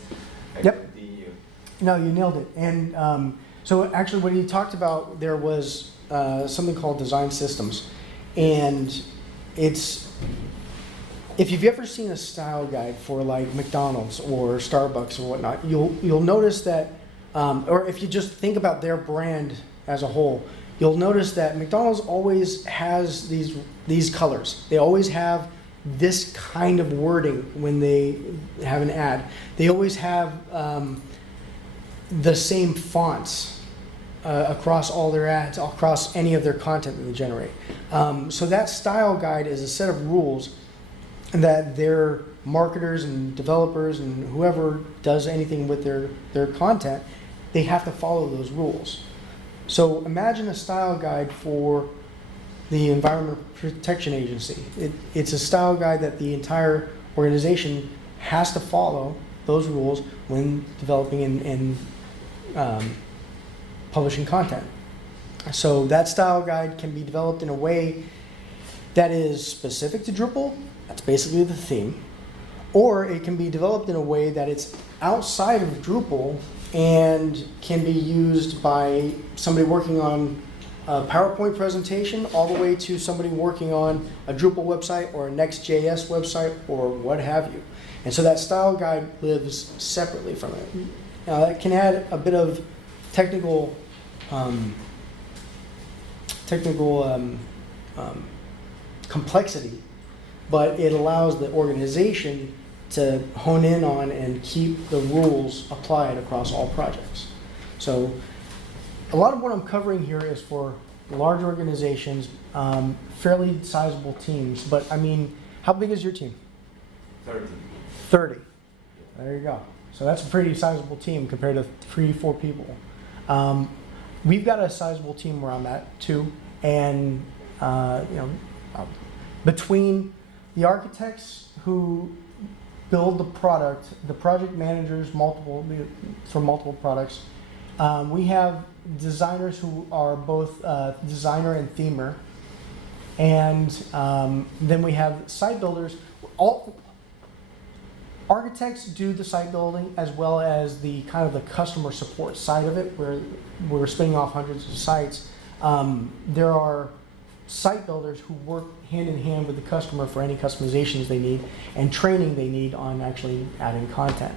and continue. No, you nailed it. And so actually what he talked about there was something called design systems. And it's, if you've ever seen a style guide for like McDonald's or Starbucks or whatnot, you'll notice that, or if you just think about their brand as a whole, you'll notice that McDonald's always has these colors. They always have this kind of wording when they have an ad. They always have the same fonts across all their ads, across any of their content that they generate. So that style guide is a set of rules that their marketers and developers and whoever does anything with their content, they have to follow those rules. So imagine a style guide for the Environmental Protection Agency. It's a style guide that the entire organization has to follow those rules when developing and publishing content. So that style guide can be developed in a way that is specific to Drupal, that's basically the theme, or it can be developed in a way that it's outside of Drupal and can be used by somebody working on a PowerPoint presentation all the way to somebody working on a Drupal website or a Next.js website or what have you. And so that style guide lives separately from it. Now that can add a bit of technical complexity, but it allows the organization to hone in on and keep the rules applied across all projects. So a lot of what I'm covering here is for large organizations, fairly sizable teams, but I mean, how big is your team? 30. 30. There you go. So that's a pretty sizable team compared to 3-4 people. We've got a sizable team where I'm at too, and between the architects who build the product, the project managers for multiple products, we have designers who are both designer and themer, and then we have site builders. All architects do the site building as well as the kind of the customer support side of it, where we're spinning off hundreds of sites. There are site builders who work hand in hand with the customer for any customizations they need and training they need on actually adding content.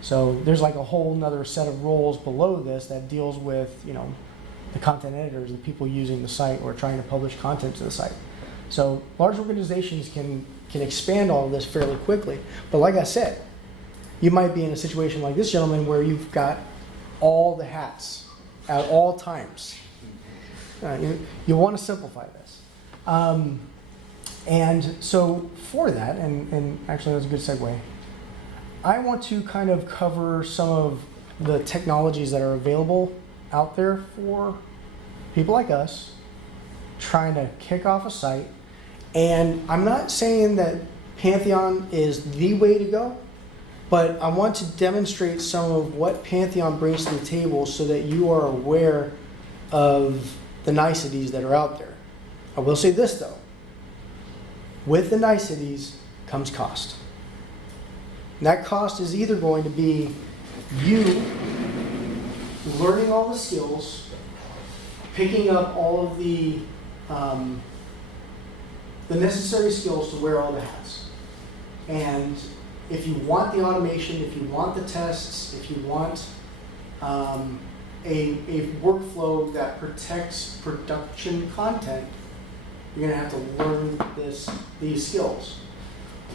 So there's like a whole nother set of roles below this that deals with, the content editors, the people using the site or trying to publish content to the site. So large organizations can expand all of this fairly quickly. But like I said, you might be in a situation like this gentleman where you've got all the hats at all times. You want to simplify this. And so for that, and actually that's a good segue, I want to kind of cover some of the technologies that are available out there for people like us trying to kick off a site. And I'm not saying that Pantheon is the way to go, but I want to demonstrate some of what Pantheon brings to the table so that you are aware of the niceties that are out there. I will say this though, with the niceties comes cost. And that cost is either going to be you learning all the skills, picking up all of the necessary skills to wear all the hats. And if you want the automation, if you want the tests, if you want a workflow that protects production content, you're going to have to learn these skills.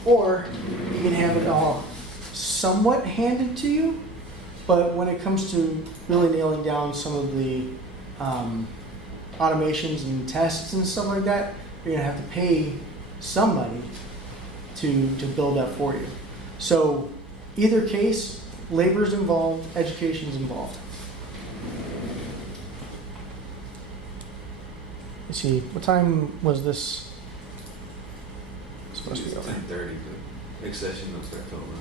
Or you can have it all somewhat handed to you, but when it comes to really nailing down some of the automations and tests and stuff like that, you're going to have to pay somebody to build that for you. So either case, labor's involved, education's involved. Let's see, what time was this supposed to be over? 10:30. The next session looks like till 11.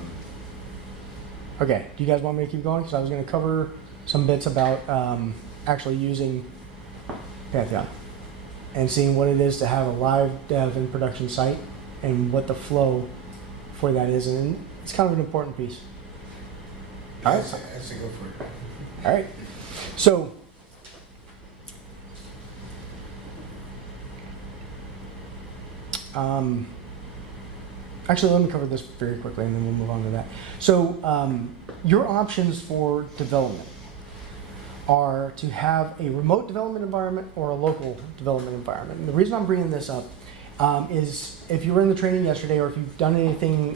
Okay, do you guys want me to keep going? Because I was going to cover some bits about actually using Pantheon and seeing what it is to have a live dev and production site and what the flow for that is. And it's kind of an important piece. All right. I say go for it. All right. So, actually, let me cover this very quickly and then we'll move on to that. So, your options for development are to have a remote development environment or a local development environment. And the reason I'm bringing this up is if you were in the training yesterday or if you've done anything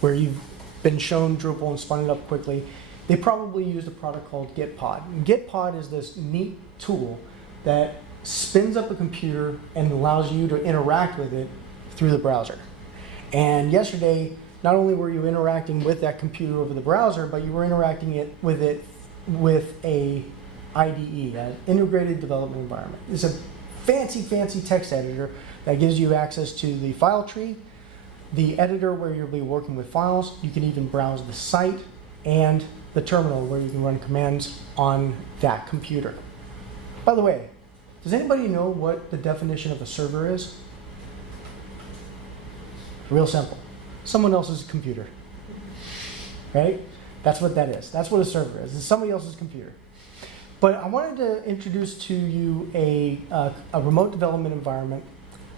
where you've been shown Drupal and spun it up quickly, they probably used a product called Gitpod. And Gitpod is this neat tool that spins up a computer and allows you to interact with it through the browser. And yesterday, not only were you interacting with that computer over the browser, but you were interacting with a IDE, an integrated development environment. It's a fancy, fancy text editor that gives you access to the file tree, the editor where you'll be working with files. You can even browse the site, and the terminal where you can run commands on that computer. By the way, does anybody know what the definition of a server is? Real simple. Someone else's computer. Right? That's what that is. That's what a server is. It's somebody else's computer. But I wanted to introduce to you a remote development environment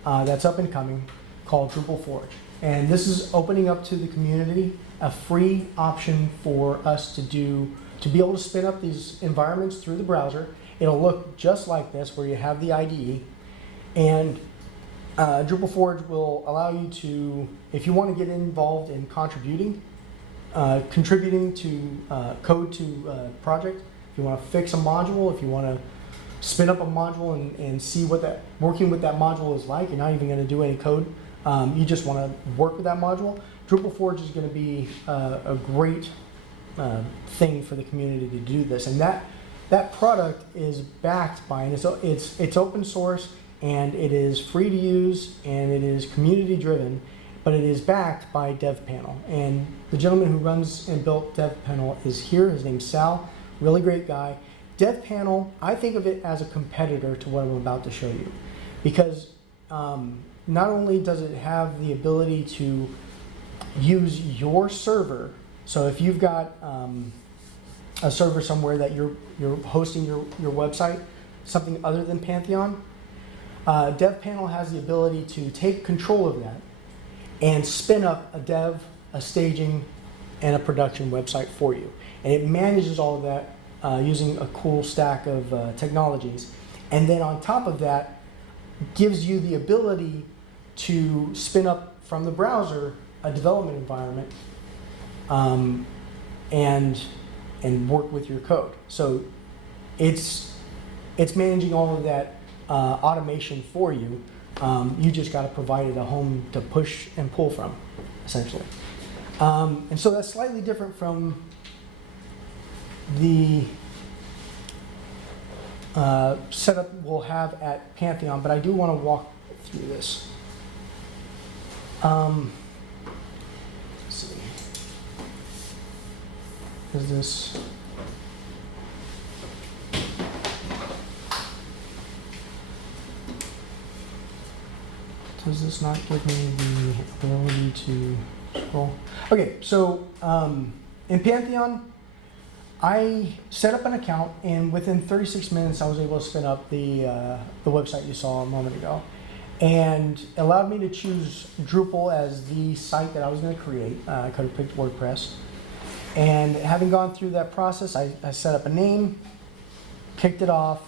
that's up and coming called Drupal Forge. And this is opening up to the community a free option for us to be able to spin up these environments through the browser. It'll look just like this, where you have the IDE. And Drupal Forge will allow you to, if you want to get involved in contributing to code to a project, if you want to fix a module, if you want to spin up a module and see what that working with that module is like, you're not even going to do any code. You just want to work with that module. Drupal Forge is going to be a great thing for the community to do this, and that product is backed by, and it's open source, and it is free to use, and it is community driven, but it is backed by DevPanel. And the gentleman who runs and built DevPanel is here. His name's Sal, really great guy. DevPanel, I think of it as a competitor to what I'm about to show you, because not only does it have the ability to use your server, so if you've got a server somewhere that you're hosting your website, something other than Pantheon, DevPanel has the ability to take control of that and spin up a dev, a staging, and a production website for you. And it manages all of that using a cool stack of technologies. And then on top of that, gives you the ability to spin up from the browser a development environment and work with your code. So it's managing all of that automation for you. You just got to provide it a home to push and pull from, essentially. And so that's slightly different from the setup we'll have at Pantheon, but I do want to walk through this. Let's see. Is this? Does this not give me the ability to scroll? Okay, so in Pantheon, I set up an account, and within 36 minutes, I was able to spin up the website you saw a moment ago, and allowed me to choose Drupal as the site that I was going to create. I could have picked WordPress, and having gone through that process, I set up a name, kicked it off,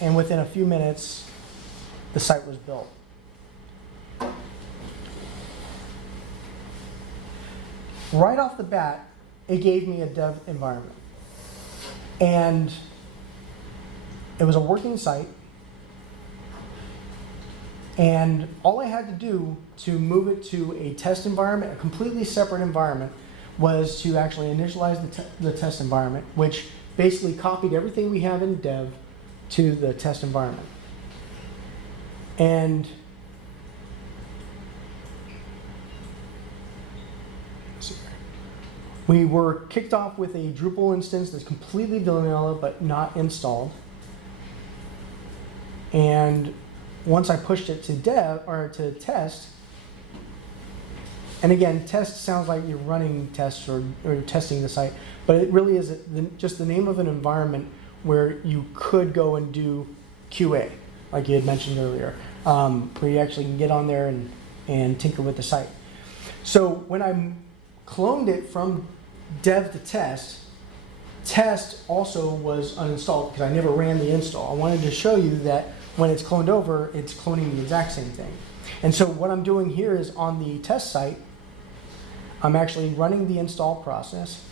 and within a few minutes, the site was built. Right off the bat, it gave me a dev environment. And it was a working site. And all I had to do to move it to a test environment, a completely separate environment, was to actually initialize the test environment, which basically copied everything we have in dev to the test environment. And we were kicked off with a Drupal instance that's completely vanilla but not installed. And once I pushed it to dev or to test, and again, test sounds like you're running tests or testing the site, but it really is just the name of an environment where you could go and do QA, like you had mentioned earlier, where you actually can get on there and tinker with the site. So when I cloned it from dev to test, test also was uninstalled because I never ran the install. I wanted to show you that when it's cloned over, it's cloning the exact same thing. And so what I'm doing here is on the test site, I'm actually running the install process.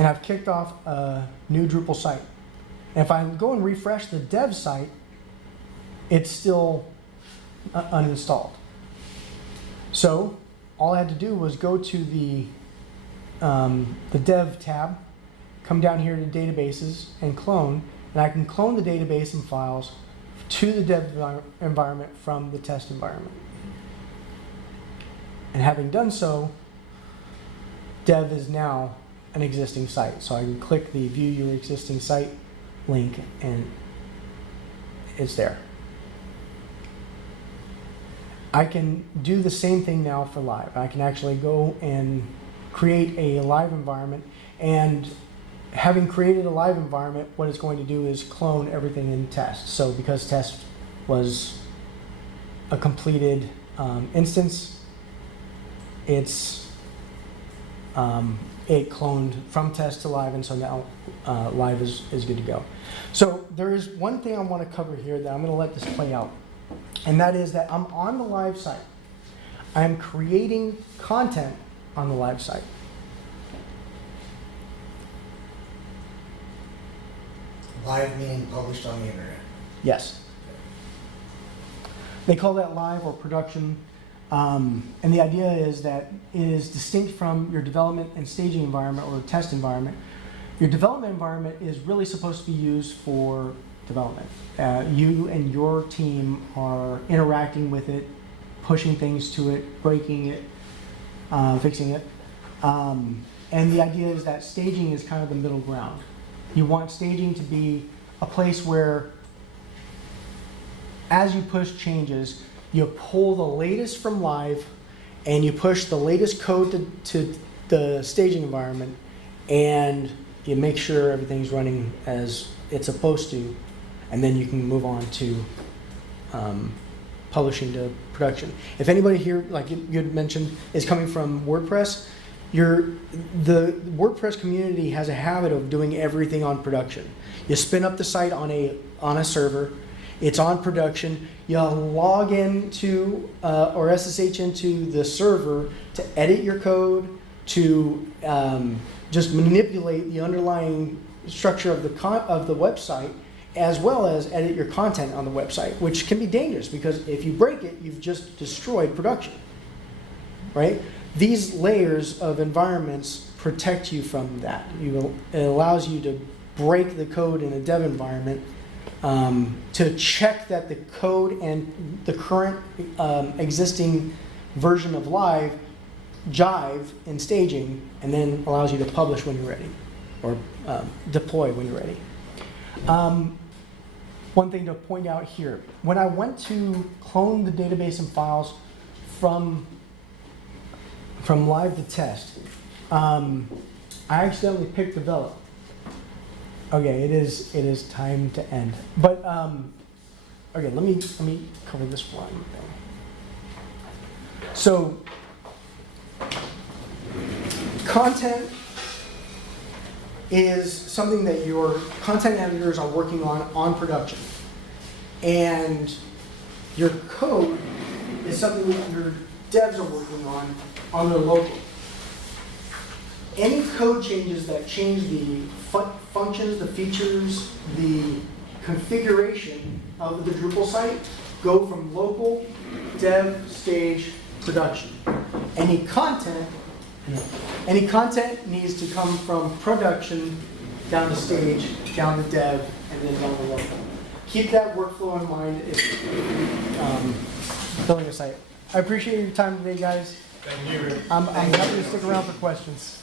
and I've kicked off a new Drupal site. And if I go and refresh the dev site, it's still uninstalled. So all I had to do was go to the dev tab, come down here to databases and clone, and I can clone the database and files to the dev environment from the test environment. And having done so, dev is now an existing site. So I can click the view your existing site link and it's there. I can do the same thing now for live. I can actually go and create a live environment, and having created a live environment, what it's going to do is clone everything in test. So because test was a completed instance, it cloned from test to live, and so now live is good to go. So there is one thing I want to cover here that I'm going to let this play out, and that is that I'm on the live site. I'm creating content on the live site. Live meaning published on the internet. Yes. They call that live or production. And the idea is that it is distinct from your development and staging environment or test environment. Your development environment is really supposed to be used for development. You and your team are interacting with it, pushing things to it, breaking it, fixing it. And the idea is that staging is kind of the middle ground. You want staging to be a place where, as you push changes, you pull the latest from live and you push the latest code to the staging environment, and you make sure everything's running as it's supposed to, and then you can move on to publishing to production. If anybody here, like you had mentioned, is coming from WordPress, the WordPress community has a habit of doing everything on production. You spin up the site on a server, it's on production, you log into or SSH into the server to edit your code, to just manipulate the underlying structure of the website, as well as edit your content on the website, which can be dangerous because if you break it, you've just destroyed production, right? These layers of environments protect you from that. It allows you to break the code in a dev environment, to check that the code and the current existing version of live jive in staging, and then allows you to publish when you're ready, or deploy when you're ready. One thing to point out here, when I went to clone the database and files from live to test, I accidentally picked develop. Okay, it is time to end. But okay, let me cover this one thing. So content is something that your content editors are working on production. And your code is something that your devs are working on their local. Any code changes that change the functions, the features, the configuration of the Drupal site go from local, dev, stage, production. Any content needs to come from production down to stage, down to dev, and then down to local. Keep that workflow in mind if building a site. I appreciate your time today, guys. Thank you. I'm happy to stick around for questions.